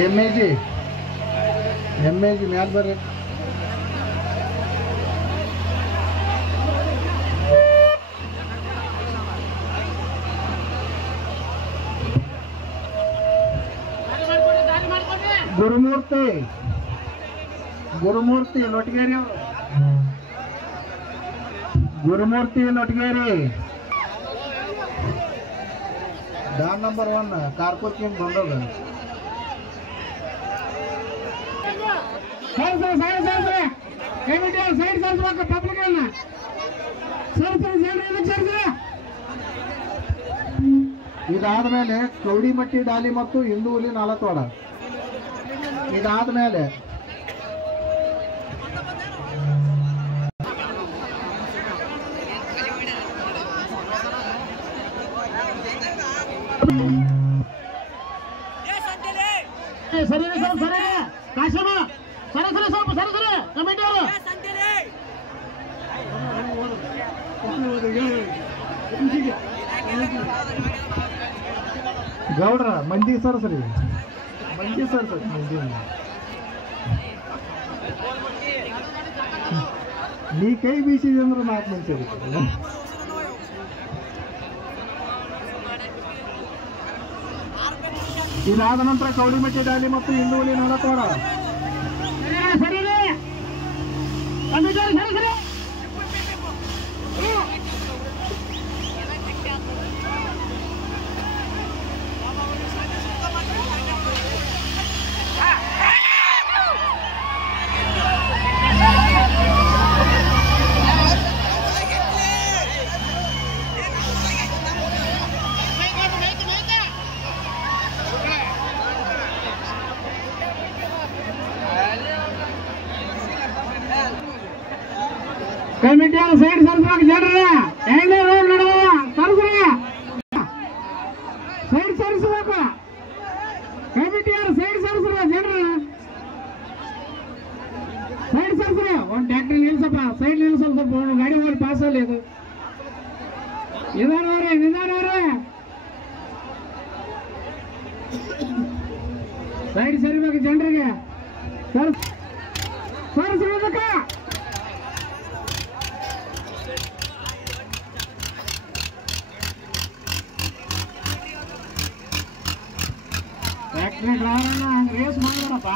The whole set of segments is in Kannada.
ಎಮ್ಮೆಜಿ ಮ್ಯಾಲ ಬರ್ರಿ. ಗುರುಮೂರ್ತಿ ಲೊಟ್ಗೇರಿ ಅವರು, ಗುರುಮೂರ್ತಿ ಲೊಟ್ಗೇರಿ ಡಾನ್ ನಂಬರ್ 1 ಕಾರ್ಪೂರ್ ಕಿಂಗ್ ಬಂದದ. ಇದಾದ್ಮೇಲೆ ಕೌಡಿಮಟ್ಟಿ ಡಾಲಿ ಮತ್ತು ಹಿಂದೂಲಿ ನಾಲತ್ವಾಡ. ಇದಾದ್ಮೇಲೆ ಸರಿ ಕಾಶಮ್ಮ ಸರಸರಿ ಸ್ವಲ್ಪ ಸರಸರಿ ಕಮಿಟಿ ಅವರು ಗೌಡ್ರ ಮಂದಿ ಸರಸರಿ ಮಂದಿ ಸರಸರಿ ಮಂದಿ ನೀ ಕೈ ಬೀಸಿದೆ ಅಂದ್ರೆ 4 ಮಂದಿ ಇರುತ್ತೆ. ಇದಾದ ನಂತರ ಕೌಡಿಮಟ್ಟಿ ಡಾಲಿ ಮತ್ತು ಹಿಂದೂಲಿ ನಾಲತ್ವಾಡ. ಕಮಿಟಿಯವರು ಸೈಡ್ ಸರ್ಸ್ಬೇಕು ಜನರ ಎಣ್ಣೆ ರೋಡ್ ನಡೆದವ ಸರ್ಸ್ರಿ ಸೈಡ್ ಸರ್ಸ್ಬೇಕು. ಕಮಿಟಿಯವರು ಸೈಡ್ ಸರ್ಸ್ರ ಜನರ ಸೈಡ್ ಸರ್ಸ್ರಿ. ಒಂದು ಟ್ಯಾಕ್ಟ್ರಿ ನಿಲ್ಸಪ್ಪ, ಸೈಡ್ ನಿಲ್ಸಲ್ ಸ್ವಲ್ಪ ಗಾಡಿ ಹೋಗಿ ಪಾಸ್ ಅಲ್ಲಿ ಇದು ನಿಧಾನವ್ರೆ ಸೈಡ್ ಸರಿಬೇಕು ಜನರಿಗೆ ಸರ್ಸ್ಬೇಕ. ರೇಸ್ ಮಾಡ್ಬೇಡಪ್ಪ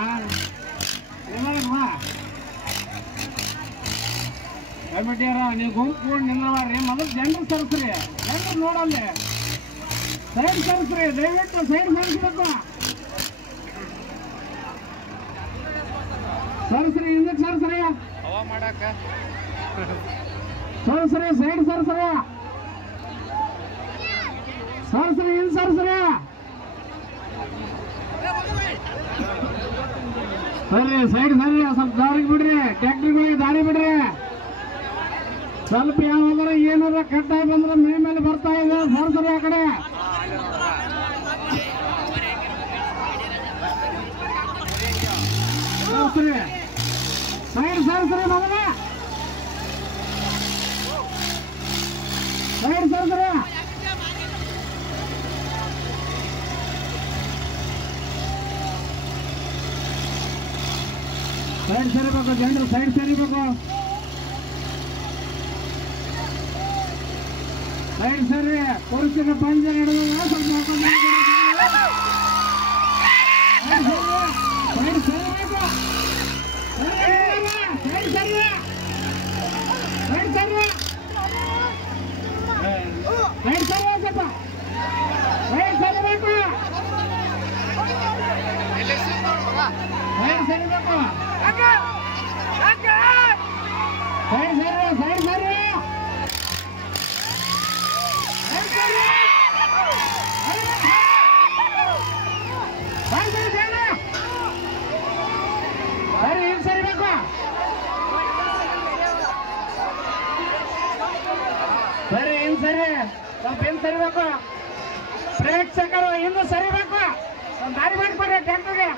ಕಮಿಟಿಯರ ನೀವು ಗುಂಪು ನಿಲ್ಲವಾಡ್ರಿ. ಮೊದಲು ಜನರು ಸರ್ಸ್ರಿ, ಜನರು ನೋಡಲ್ಲಿ ಸೈಡ್ ಸರ್ಸ್ರಿ, ದಯವಿಟ್ಟು ಸೈಡ್ ಸರ್ಸ್ಬೇಕು. ಸರ್ಸ್ರಿ ಹಿಂದಕ್ಕೆ ಸರ್ಸ್ರಿ ಸರ್ಸ್ರಿ ಸೈಡ್ ಸರ್ಸ್ರಿ ಸರ್ಸ್ರಿ ಹಿಂದ್ ಸರ್ಸ್ರಿ. ಸರಿ ಸೈಡ್ ಸರಿ ಸ್ವಲ್ಪ ದಾರಿಗೆ ಬಿಡ್ರಿ, ಟ್ಯಾಕ್ಟ್ರಿಗಳಿಗೆ ದಾರಿ ಬಿಡ್ರಿ. ಸ್ವಲ್ಪ ಯಾವಾಗಾರ ಏನಾರ ಕಟ್ಟಾಗಿ ಬಂದ್ರೆ ಮೇಲೆ ಬರ್ತಾ ಇದೆ ಸರ್ಸರಿ ಆ ಕಡೆ. ಸೈಡ್ ಸರ್ಸರಿ ಮೊದಲ ಸೈಡ್ ಸರ್ಸರಿ. ಸೈಡ್ ಸರಿಬೇಕು ಜನರು, ಸೈಡ್ ಸರಿಬೇಕು, ಸೈಡ್ ಸರಿ. ಪುರುಷನ ಪಂಚ ನಡೆದ ಸ್ವಲ್ಪ ಸೈಡ್ ಸರಿಬೇಕು, ಸೈಡ್ ಸರಿ ಸೈಡ್ ಸರಿ ಸೈಡ್ ಸರಿ ಸ್ವಲ್ಪ ಸೈಡ್ ಸರಿಬೇಕು, ಸೈಡ್ ಸರಿಬೇಕು ಸೈಡ್ ಸರಿ ಸೈಡ್ ಸರಿ ಸರಿ ಹಿಂದ್ ಸರಿ ಸ್ವಲ್ಪ ಹಿಂದ್ ಸರಿಬೇಕು. ಪ್ರೇಕ್ಷಕರು ಹಿಂದೆ ಸರಿಬೇಕು, ಒಂದು ದಾರಿ ಮಾಡಿಕೊಡ್ರಿ ಟ್ಯಾಕ್ಟರ್ಗೆ.